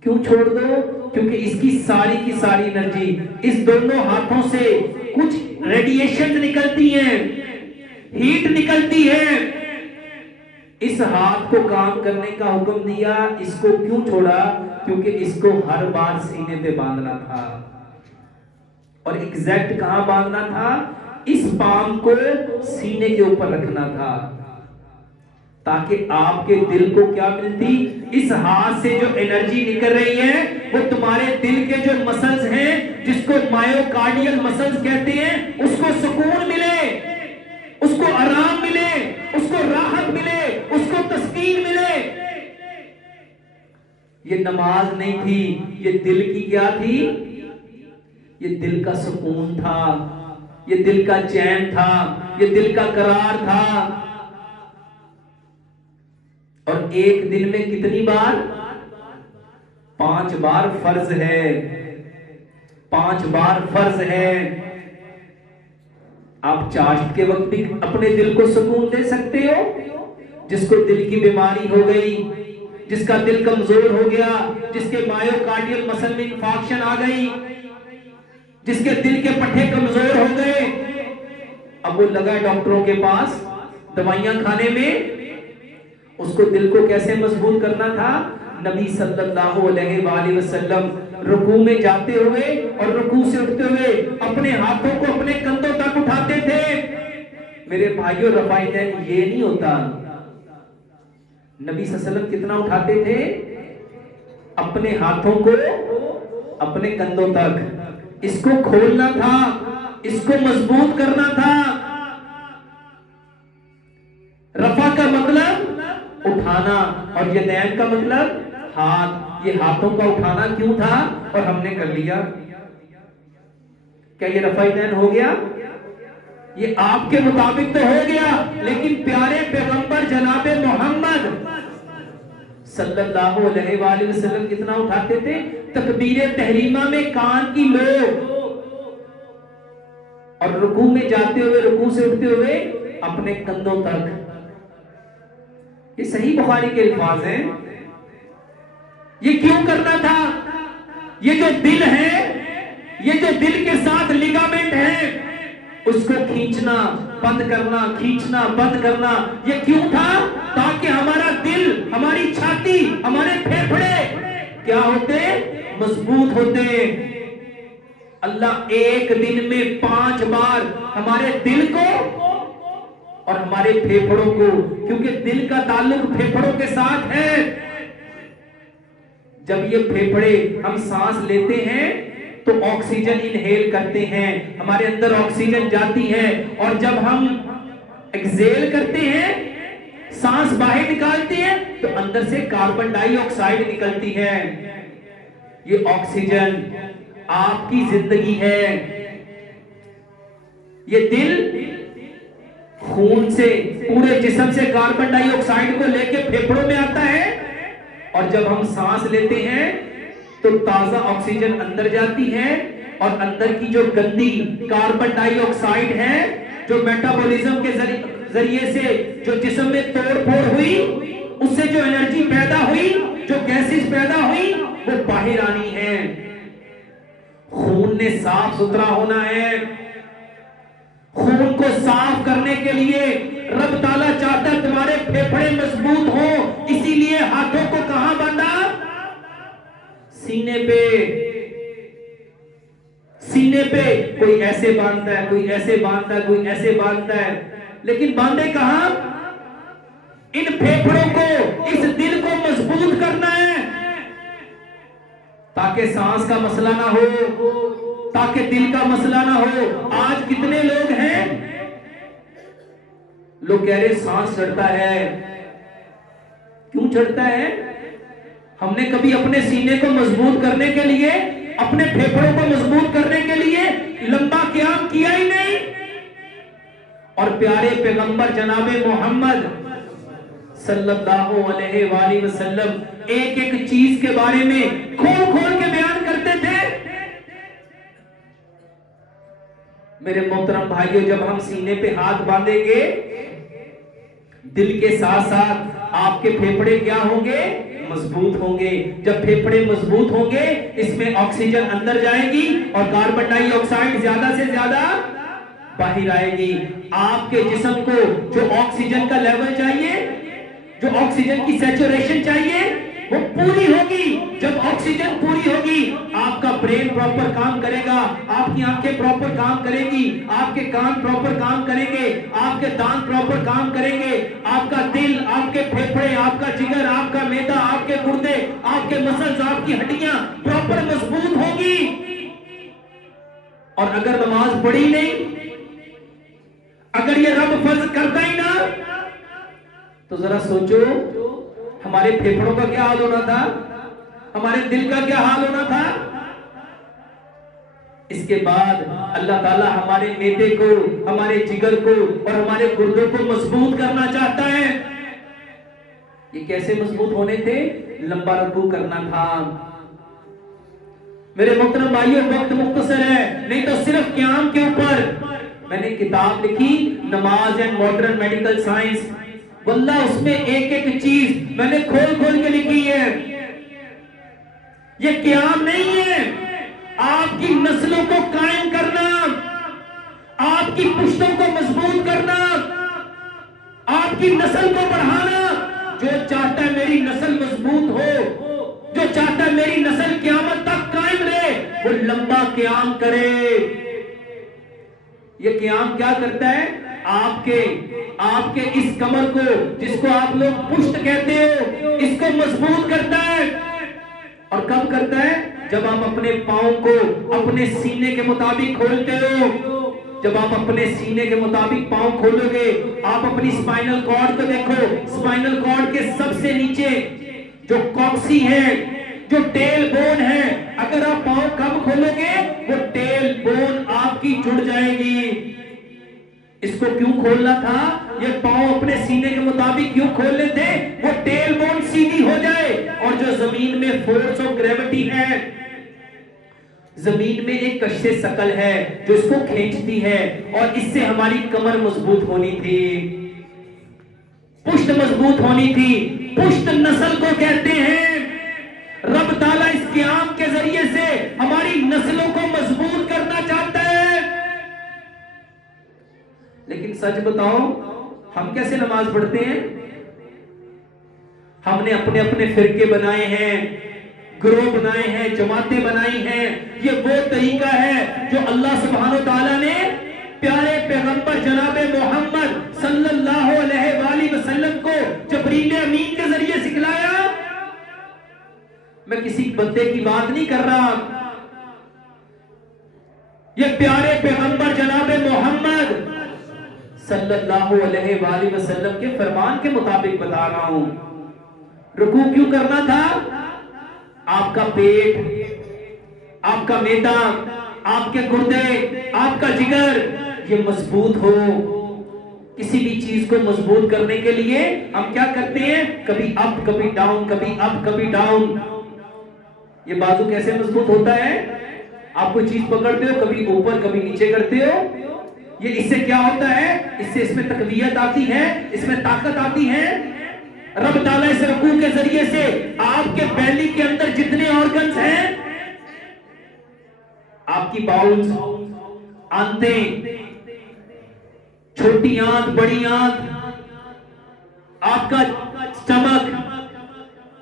क्यों छोड़ दो? क्योंकि इसकी सारी की सारी एनर्जी इस दोनों हाथों से, कुछ रेडिएशन निकलती हैं, हीट निकलती है। इस हाथ को काम करने का हुक्म दिया, इसको क्यों छोड़ा? क्योंकि इसको हर बार सीने पे बांधना था, और एग्जैक्ट कहां बांधना था? इस पाम को सीने के ऊपर रखना था, ताकि आपके दिल को क्या मिलती? इस हाथ से जो एनर्जी निकल रही है वो तुम्हारे दिल के जो मसल्स हैं, जिसको मायोकार्डियल मसल्स कहते हैं, उसको सुकून मिले, उसको आराम मिले, उसको राहत मिले, उसको तस्कीन मिले। ये नमाज नहीं थी, ये दिल की क्या थी? ये दिल का सुकून था, ये दिल का चैन था, ये दिल का करार था। और एक दिन में कितनी बार? 5 बार फर्ज है, 5 बार फर्ज है। आप चाश्त के वक्त भी अपने दिल को सुकून दे सकते हो। जिसको दिल की बीमारी हो गई, जिसका दिल कमजोर हो गया, जिसके मायोकार्डियल मसल में इंफेक्शन आ गई, जिसके दिल के पट्टे कमजोर हो गए, अब वो लगा डॉक्टरों के पास दवाइयां खाने में। उसको दिल को कैसे मजबूत करना था? नबी सल्लल्लाहु अलैहि वसल्लम रुकू में जाते हुए और रुकू से उठते हुए अपने हाथों को अपने कंधों तक उठाते थे। मेरे भाइयों, रफ़ाई दैन ये नहीं होता। नबी सल्लल्लाहु अलैहि वसल्लम कितना उठाते थे? अपने हाथों को अपने कंधों तक। इसको खोलना था, इसको मजबूत करना था। रफा का मतलब उठाना, और यदैन का मतलब हाथ। ये हाथों का उठाना क्यों था? और हमने कर लिया। क्या ये रफ़ा यदैन हो गया? ये आपके मुताबिक तो हो गया, लेकिन प्यारे पैगंबर जनाबे मोहम्मद सल्लल्लाहु अलैहि वसल्लम कितना उठाते थे? तकबीरे तहरीमा में कान की लो, और रुकू में जाते हुए, रुकू से उठते हुए अपने कंधों तक। ये सही बुखारी के अल्फाज हैं। ये क्यों करना था? ये जो दिल है, ये जो दिल के साथ लिगामेंट है, उसको खींचना बंद करना, खींचना बंद करना, ये क्यों था? ताकि हमारा दिल, हमारी छाती, हमारे फेफड़े क्या होते? मजबूत होते। अल्लाह एक दिन में 5 बार हमारे दिल को और हमारे फेफड़ों को, क्योंकि दिल का ताल्लुक फेफड़ों के साथ है। जब ये फेफड़े हम सांस लेते हैं तो ऑक्सीजन इनहेल करते हैं, हमारे अंदर ऑक्सीजन जाती है, और जब हम एक्सहेल करते हैं, सांस बाहर निकालते हैं, तो अंदर से कार्बन डाइऑक्साइड निकलती है। ये ऑक्सीजन आपकी जिंदगी है। ये दिल खून से, पूरे जिस्म से कार्बन डाइऑक्साइड को लेके फेफड़ों में आता है, और जब हम सांस लेते हैं तो ताजा ऑक्सीजन अंदर जाती है, और अंदर की जो गंदी कार्बन डाइऑक्साइड है, जो मेटाबॉलिज्म के जरिए से जो जिस्म में तोड़-फोड़ हुई, उससे जो एनर्जी पैदा हुई, जो गैसेस पैदा हुई, वो बाहर आनी है। खून ने साफ सुथरा होना है। खून को साफ करने के लिए रब ताला चाहता है तुम्हारे फेफड़े मजबूत हो, इसीलिए हाथों को कहां बांधा? सीने पे। सीने पे कोई ऐसे बांधता है, कोई ऐसे बांधता है, कोई ऐसे बांधता है, लेकिन बांधे कहां? इन फेफड़ों को, इस दिल को मजबूत करना है ताकि सांस का मसला ना हो, ताकि दिल का मसला ना हो। आज कितने लोग हैं, लोग कह रहे सांस चढ़ता है। क्यों चढ़ता है? हमने कभी अपने सीने को मजबूत करने के लिए, अपने फेफड़ों को मजबूत करने के लिए लंबा क़याम किया ही नहीं। और प्यारे पैगंबर जनाबे मोहम्मद सल्लल्लाहु अलैहि वसल्लम एक एक चीज के बारे में खोल खोल के बयान करते थे। मेरे मोहतरम भाइयों, जब हम सीने पे हाथ बांधेंगे, दिल के साथ साथ आपके फेफड़े क्या होंगे? मजबूत होंगे। जब फेफड़े मजबूत होंगे, इसमें ऑक्सीजन अंदर जाएगी और कार्बन डाइऑक्साइड ज्यादा से ज्यादा बाहर आएगी। आपके जिस्म को जो ऑक्सीजन का लेवल चाहिए, जो ऑक्सीजन की सैचुरेशन चाहिए, वो पूरी होगी। जब ऑक्सीजन पूरी होगी, आपका ब्रेन प्रॉपर काम करेगा, आपकी आंखें प्रॉपर काम करेंगी, आपके कान प्रॉपर काम करेंगे, आपके दांत प्रॉपर काम करेंगे, आपका दिल, आपके फेफड़े, आपका जिगर, आपका मैदा, आपके गुर्दे, आपके मसल्स, आपकी हड्डियां प्रॉपर मजबूत होगी। और अगर नमाज पढ़ी नहीं, अगर ये रब फर्ज करता ही ना, तो जरा सोचो हमारे फेफड़ों का क्या हाल होना था, हमारे दिल का क्या हाल होना था। इसके बाद अल्लाह ताला हमारे मैदे को, हमारे जिगर को और हमारे गुर्दों को मजबूत करना चाहता है। ये कैसे मजबूत होने थे? लंबा रुकू करना था। मेरे मोहतरम भाइयों, वक्त मुख्तसर है, नहीं तो सिर्फ क़याम के ऊपर मैंने किताब लिखी, नमाज एंड मॉडर्न मेडिकल साइंस। वल्लाह उसमें एक एक चीज मैंने खोल खोल के लिखी है। ये क़याम नहीं है, आपकी नस्लों को कायम करना, आपकी पुश्तों को मजबूत करना, आपकी नस्ल को बढ़ाना। जो चाहता है मेरी नस्ल मजबूत हो, जो चाहता है मेरी नस्ल क़यामत तक कायम रहे, वो लंबा क़याम करे। ये क़याम क्या करता है? आपके इस कमर को, जिसको आप लोग पुश्त कहते हो, इसको मजबूत करता है। और कब करता है? जब आप अपने पांव को अपने सीने के मुताबिक खोलते हो। जब आप अपने सीने के मुताबिक पांव खोलोगे, आप अपनी स्पाइनल कॉर्ड को देखो, स्पाइनल कॉर्ड के सबसे नीचे जो कॉक्सी है, जो टेल बोन है, अगर आप पांव कम खोलोगे, वो टेल बोन आपकी जुड़ जाएगी। इसको क्यों खोलना था? ये पांव अपने सीने के मुताबिक क्यों खोलने थे? वो टेल बोन सीधी हो जाए। और जो जमीन में फोर्स ऑफ ग्रेविटी है, जमीन में एक कश्शे शकल है जो इसको खींचती है, और इससे हमारी कमर मजबूत होनी थी, पुश्त मजबूत होनी थी। पुश्त नस्ल को कहते हैं। रब ताला इस क़याम के जरिए से हमारी नस्लों को मजबूत करना चाहता है। लेकिन सच बताओ, हम कैसे नमाज पढ़ते हैं? हमने अपने अपने फिरके बनाए हैं, ग्रोह बनाए हैं, जमातें बनाई हैं। ये वो तरीका है जो अल्लाह सुब्हानो तआला ने प्यारे पैगंबर जनाबे मोहम्मद सल्लल्लाहु अलैहि वसल्लम को जिब्रील अमीन के जरिए सिखलाया। मैं किसी बंदे की बात नहीं कर रहा, ये प्यारे पैगंबर जनाबे मोहम्मद सल्लल्लाहु अलैहि वसल्लम के फरमान के मुताबिक बता रहा हूं। रुकू क्यों करना था? आपका पेट, आपका मैदा, आपके गुर्दे, आपका जिगर ये मजबूत हो। किसी भी चीज को मजबूत करने के लिए हम क्या करते हैं? कभी अप कभी डाउन, कभी अप कभी डाउन। ये बाजू कैसे मजबूत होता है? आप कोई चीज पकड़ते हो, कभी ऊपर कभी नीचे करते हो। ये इससे क्या होता है? इससे इसमें तकवीयत आती है, इसमें ताकत आती है। रब ताला इस रुकू के जरिए से आपके बैली के अंदर जितने ऑर्गन्स हैं, आपकी बाउल्स, आंतें, छोटी आंत, बड़ी आंत, आपका स्टमक,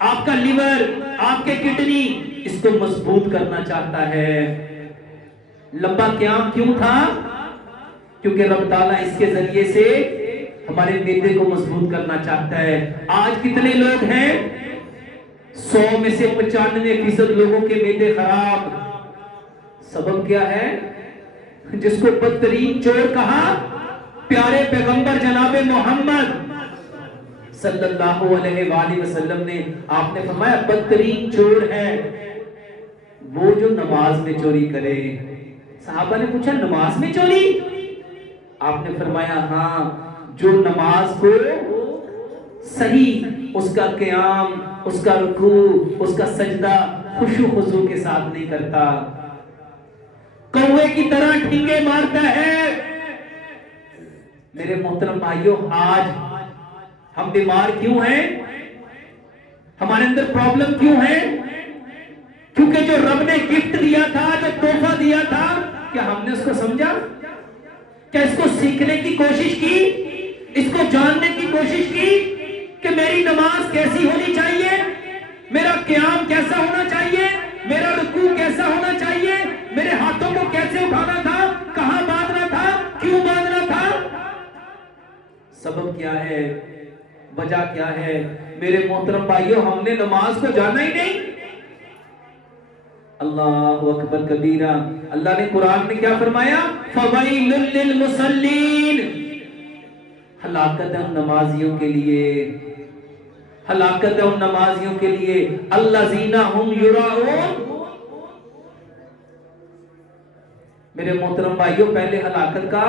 आपका लिवर, आपके किडनी, इसको मजबूत करना चाहता है। लंबा क़याम क्यों था? क्योंकि रब ताला इसके जरिए से हमारे मैदे को मजबूत करना चाहता है। आज कितने लोग हैं? 100 में से 95% लोगों के मैदे खराब। सबब क्या है? जिसको बदतरीन चोर कहा प्यारे पैगंबर जनाबे मोहम्मद सल्लल्लाहु अलैहि वसल्लम ने, आपने फरमाया बदतरीन चोर है वो जो नमाज में चोरी करे। सहाबा ने पूछा नमाज में चोरी? आपने फरमाया हाँ, जो नमाज को सही, उसका क़याम, उसका रुकू, उसका सजदा खुशू खुशू के साथ नहीं करता, कौवे की तरह ठींगे मारता है। मेरे मोहतरम भाइयों, आज हम बीमार क्यों हैं? हमारे अंदर प्रॉब्लम क्यों है? क्योंकि जो रब ने गिफ्ट दिया था, जो तोहफा दिया था, क्या हमने उसको समझा? क्या इसको सीखने की कोशिश की? इसको जानने की कोशिश की कि मेरी नमाज कैसी होनी चाहिए, मेरा क़याम कैसा होना चाहिए, मेरा रुकू कैसा होना चाहिए, मेरे हाथों को कैसे उठाना था, कहां बांधना था, क्यों बांधना था? सबब क्या है? वजह क्या है? मेरे मोहतरम भाइयों, हमने नमाज को जाना ही नहीं। अल्लाहु अकबर कबीरा। अल्लाह ने कुरान में क्या फरमाया? फवैलुल लिल मुसल्लीन, हलाकत है उन नमाजियों के लिए, हलाकत है उन नमाजियों के लिए अल्लज़ीना हुम युराऊन। मेरे मोहतरम भाइयों, पहले हलाकत का,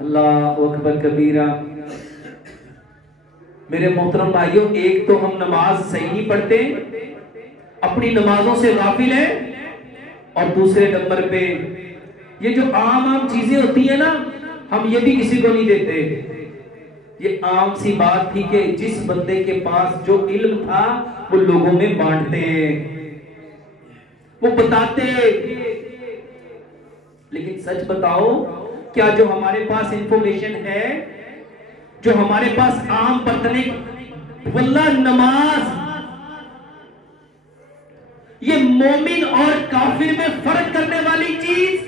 अल्लाहु अकबर कबीरा। मेरे मोहतरम भाइयों, एक तो हम नमाज सही नहीं पढ़ते, अपनी नमाजों से गाफिल है, और दूसरे नंबर पे ये जो आम चीजें होती है ना, हम ये भी किसी को नहीं देते। ये आम सी बात थी कि जिस बंदे के पास जो इल्म था वो लोगों में बांटते, वो बताते। लेकिन सच बताओ, क्या जो हमारे पास इंफॉर्मेशन है, जो हमारे पास आम बर्तने, वल्लाह नमाज, ये मोमिन और काफिर में फर्क करने वाली चीज,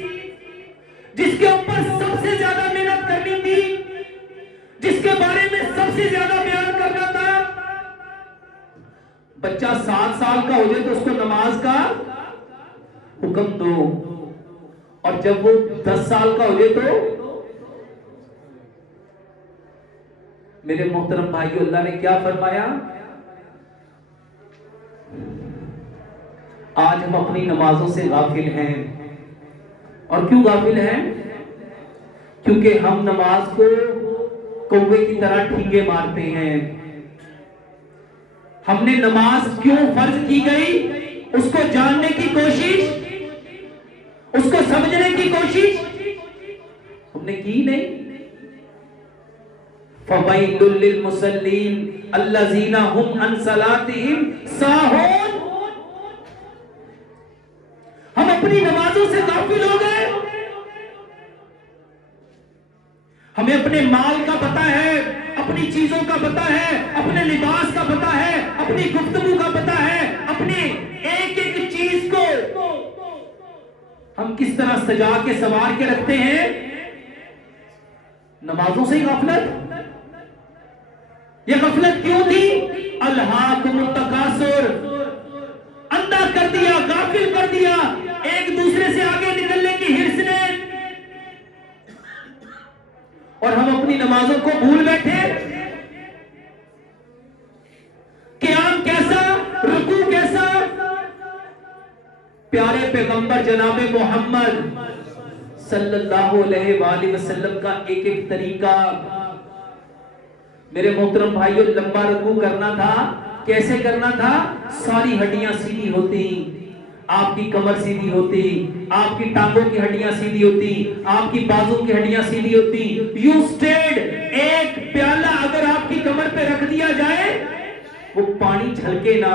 जिसके ऊपर सबसे ज्यादा मेहनत करनी थी, जिसके बारे में सबसे ज्यादा बयान करना था। बच्चा 7 साल का हो जाए तो उसको नमाज का हुक्म दो, और जब वो 10 साल का हो जाए तो, मेरे मोहतरम भाइयों, अल्लाह ने क्या फरमाया? आज हम अपनी नमाजों से गाफिल हैं। और क्यों गाफिल हैं? क्योंकि हम नमाज को कौवे की तरह ठींगे मारते हैं। हमने नमाज क्यों फर्ज की गई, उसको जानने की कोशिश, उसको समझने की कोशिश हमने की नहीं। फवैलुल लिल मुसल्लीन अल्लज़ीना हुम अन सलातिहिम साहून। हम अपनी नमाजों से गाफिल हो गए। हमें अपने माल का पता है, अपनी चीजों का पता है, अपने लिबास का पता है, अपनी गुफ्तगू का पता है, अपनी एक एक चीज को हम किस तरह सजा के संवार के रखते हैं। नमाजों से ही गफलत। ये गफलत क्यों थी? अल्हाकुमुत तकासुर, अंधा कर दिया, गाफिल कर दिया, एक दूसरे से आगे निकलने की हिर्स ने, और हम अपनी नमाजों को भूल बैठे। क़याम कैसा, रुकू कैसा। प्यारे पैगंबर जनाबे मोहम्मद सल्लल्लाहु अलैहि वसल्लम का एक एक तरीका। मेरे मोहतरम भाइयों, लंबा रुकू करना था, कैसे करना था? सारी हड्डियां सीधी होती, आपकी कमर सीधी होती, आपकी टांगों की हड्डियां सीधी होती, आपकी बाजू की हड्डियां सीधी होती। यू स्टेड, एक प्याला अगर आपकी कमर पे रख दिया जाए वो पानी छलके ना।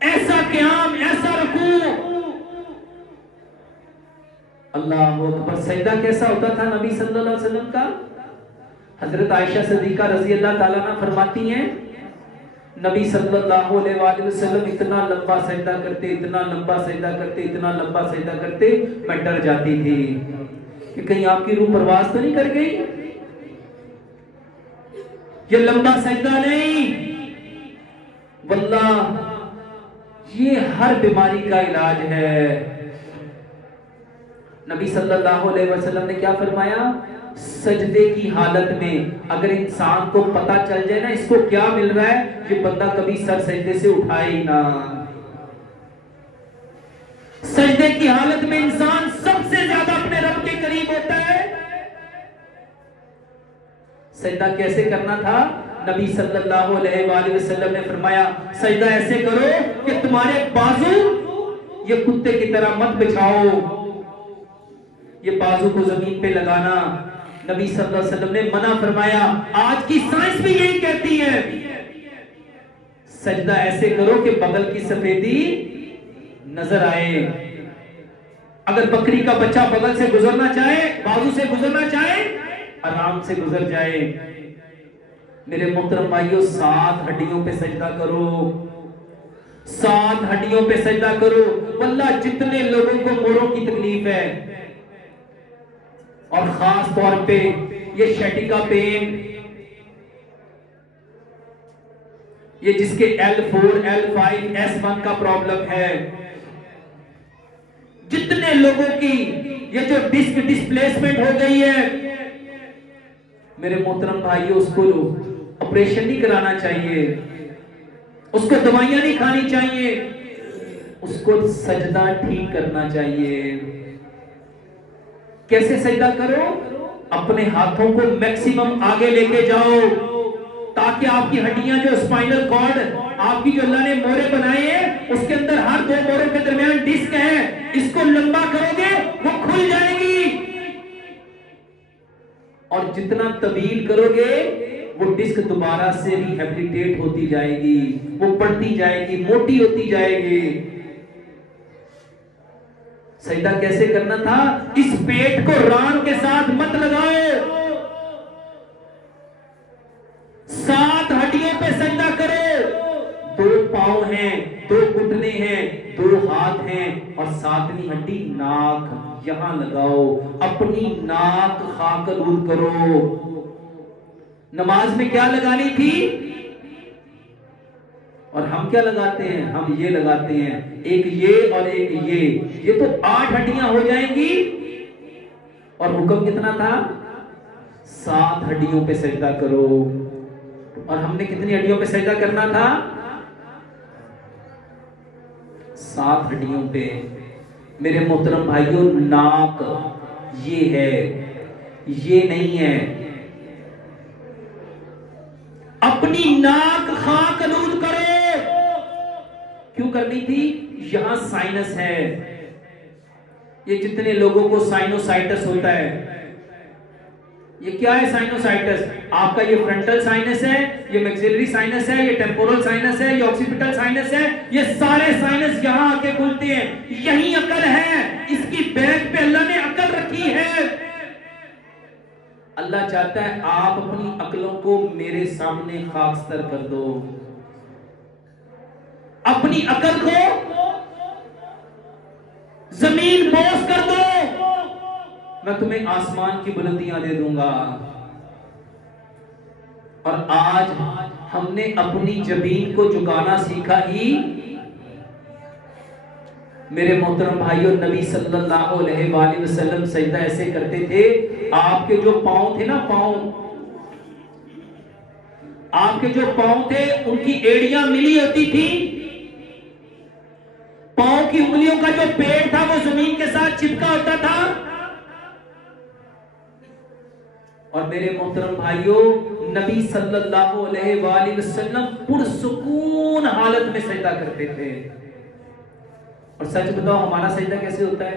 ऐसा क़याम, ऐसा रुकू। अल्लाह अकबर। सजदा कैसा होता था नबी सल्लल्लाहु अलैहि वसल्लम का? हजरत आयशा सिद्दीका रजी अल्लाह ताला अन्हा फरमाती हैं, नबी सल्लल्लाहु अलैहि वसल्लम इतना लंबा सजदा करते, इतना लंबा सजदा करते, इतना लंबा सजदा करते, मैं डर जाती थी कि कहीं आपकी रूह परवाज तो नहीं कर गई। ये लंबा सजदा नहीं, वल्लाह ये हर बीमारी का इलाज है। नबी सल्लल्लाहु अलैहि वसल्लम ने क्या फरमाया? सजदे की हालत में अगर इंसान को पता चल जाए ना इसको क्या मिल रहा है, ये बंदा कभी सर सजदे से उठाए ही ना। सजदे की हालत में इंसान सबसे ज्यादा अपने रब के करीब होता है। सजदा कैसे करना था? नबी सल्लल्लाहु अलैहि वसल्लम ने फरमाया, सजदा ऐसे करो कि तुम्हारे बाजू ये कुत्ते की तरह मत बिछाओ, ये बाजू को जमीन पे लगाना नबी सल्लल्लाहु अलैहि वसल्लम ने मना फरमाया। आज की साइंस भी यही कहती है, सजदा ऐसे करो कि बगल की सफेदी नजर आए। अगर बकरी का बच्चा बगल से गुजरना चाहे, बाजू से गुजरना चाहे, आराम से गुजर जाए। मेरे मोहतरम भाइयों, 7 हड्डियों पे सजदा करो, 7 हड्डियों पे सजदा करो। वल्लाह जितने लोगों को मोरों की तकलीफ है और खास तौर पे ये शैटिका पेन, ये जिसके L4, L5, S1 का प्रॉब्लम है, जितने लोगों की ये जो डिस्क डिस्प्लेसमेंट हो गई है, मेरे मोहतरम भाइयों, उसको ऑपरेशन नहीं कराना चाहिए, उसको दवाइयां नहीं खानी चाहिए, उसको सजदा ठीक करना चाहिए। कैसे सजदा करो? अपने हाथों को मैक्सिमम आगे लेके जाओ ताकि आपकी हड्डियां, जो स्पाइनल कॉर्ड, आपकी जो अल्लाह ने मोरे बनाए हैं, उसके अंदर हर 2 मोरों के दरमियान डिस्क है, इसको लंबा करोगे वो खुल जाएगी। और जितना तवील करोगे वो डिस्क दोबारा से रिहेबिलिटेट होती जाएगी, वो बढ़ती जाएगी, मोटी होती जाएगी। सजदा कैसे करना था? इस पेट को रान के साथ मत लगाओ, 7 हड्डियों पे सजदा करो। 2 पांव हैं, 2 घुटने हैं, 2 हाथ हैं और 7वीं हड्डी नाक, यहां लगाओ। अपनी नाक खाकलूद करो। नमाज में क्या लगानी थी और हम क्या लगाते हैं? हम ये लगाते हैं, एक ये और एक ये तो 8 हड्डियां हो जाएंगी। और हुक्म कितना था? 7 हड्डियों पे सजदा करो। और हमने कितनी हड्डियों पे सजदा करना था? 7 हड्डियों पे। मेरे मोहतरम भाइयों, नाक ये है, ये नहीं है। अपनी नाक खाकलूद करो। क्यों करनी थी? यहां साइनस है। ये जितने लोगों को साइनोसाइटिस होता है, ये क्या है साइनोसाइटिस? आपका ये फ्रंटल साइनस है, ये मैक्सिलरी साइनस है, ये टेम्पोरल साइनस है, ये ऑक्सीपिटल साइनस है, ये सारे साइनस यहां आके खुलते हैं। यही अकल है, इसकी बैक पे अल्लाह ने अकल रखी है। अल्लाह चाहता है आप अपनी अकलों को मेरे सामने खाकस्तर कर दो। अपनी अकल को जमीन बोस कर दो, मैं तुम्हें आसमान की बुलंदियां दे दूंगा। और आज हमने अपनी जमीन को झुकाना सीखा ही। मेरे मोहतरम भाइयों, नबी सल्लल्लाहु अलैहि वसल्लम सजदा ऐसे करते थे। आपके जो पांव थे ना, आपके जो पांव थे उनकी एड़ियां मिली होती थी। पांव की उंगलियों का जो पेड़ था वो जमीन के साथ चिपका होता था। और मेरे मोहतरम भाइयों, नबी सल्लल्लाहु अलैहि वसल्लम पुरसुकून हालत में सजदा करते थे। और सच बताओ, हमारा सजदा कैसे होता है?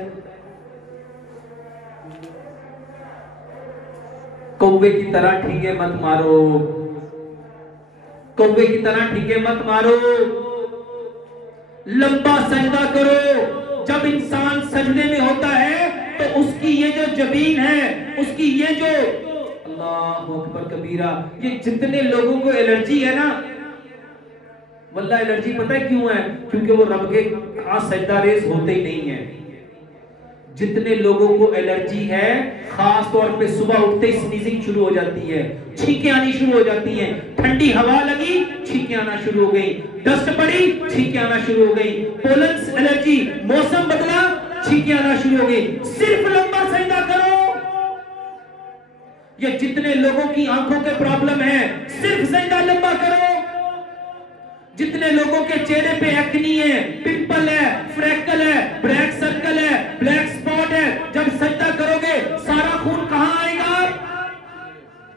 कौवे की तरह ठीके मत मारो, कौवे की तरह ठीके मत मारो। लंबा सजदा करो। जब इंसान सजदे में होता है तो उसकी ये जो जबीन है, उसकी ये जो, अल्लाह अकबर कबीरा, ये जितने लोगों को एलर्जी है ना, वल्लाह एलर्जी पता है क्यों है? क्योंकि वो रब के खास सजदा रेज होते ही नहीं है। जितने लोगों को एलर्जी है, खास तौर पे सुबह उठते ही स्नीजिंग शुरू हो जाती है, छींकें आनी शुरू हो जाती हैं, ठंडी हवा लगी छींकें आना शुरू हो गई, डस्ट पड़ी छींकें आना शुरू हो गई, पोलन एलर्जी, मौसम बदला छींकें आना शुरू हो गई। सिर्फ लंबा सजदा करो। ये जितने लोगों की आंखों के प्रॉब्लम है, सिर्फ सजदा लंबा करो। जितने लोगों के चेहरे पे एक्नी है, पिंपल है, फ्रैकल है, ब्लैक सर्कल है, ब्लैक स्पॉट है, जब सजदा करोगे सारा खून कहां आएगा?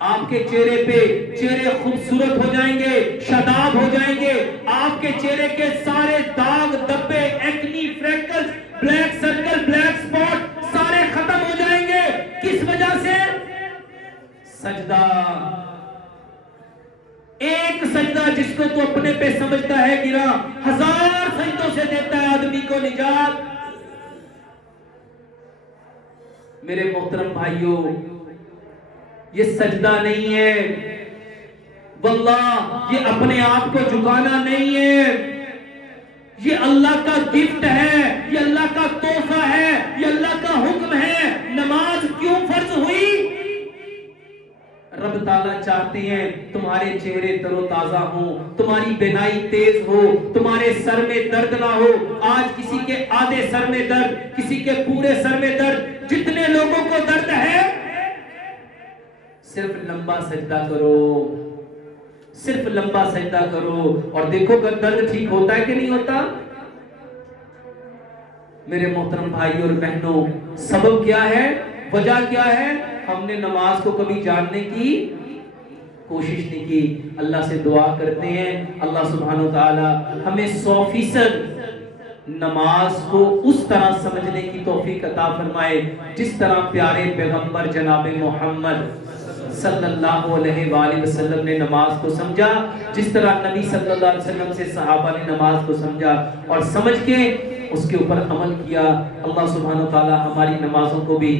आपके चेहरे पे, चेहरे खूबसूरत हो जाएंगे, शादाब हो जाएंगे। आपके चेहरे के सारे दाग धब्बे, acne, freckles, black circle, black spot सारे खत्म हो जाएंगे। किस वजह से? सजदा। एक सजदा जिसको तो अपने पे समझता है गिरा, 1000 सजदों से देता है आदमी को निजात। मेरे मोहतरम भाइयों, ये सजदा नहीं है, वल्लाह ये अपने आप को झुकाना नहीं है, ये अल्लाह का गिफ्ट है, ये अल्लाह का तोहफा है, ये अल्लाह का हुक्म है। नमाज क्यों फर्ज हुई? रब ताला चाहते हैं तुम्हारे चेहरे तरोताजा हो, तुम्हारी बिनाई तेज हो, तुम्हारे सर में दर्द ना हो। आज किसी के आधे सर में दर्द, किसी के पूरे सर में दर्द, जितने लोगों को दर्द है, सिर्फ लंबा सजदा करो, सिर्फ लंबा सजदा करो और देखो दर्द ठीक होता है कि नहीं होता। मेरे मोहतरम भाइयों और बहनों, सबब क्या है, वजह क्या है? हमने नमाज को कभी जानने की कोशिश नहीं की। अल्लाह से दुआ करते हैं अल्लाह सुब्हानहू तआला हमें 100% नमाज को उस तरह समझने की तौफीक अता फरमाए जिस तरह प्यारे पैगंबर जनाब मोहम्मद सल्लल्लाहु अलैहि वसल्लम ने नमाज को समझा, जिस तरह नबी सल्लल्लाहु अलैहि वसल्लम से सहाबा ने नमाज को समझा और समझ के उसके ऊपर अमल किया। अल्लाह सुब्हानहू तआला हमारी नमाजों को भी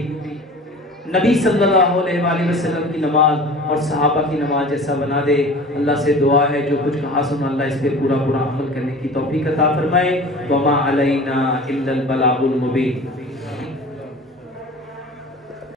नबी सल्लल्लाहु अलैहि वसल्लम की नमाज और सहाबा की नमाज जैसा बना दे। अल्लाह से दुआ है जो कुछ कहा सुना अल्लाह इस पे पूरा पूरा अमल करने की तौफीक अता फरमाए। वमा अलैना इल्लल बलागुल मुबीन।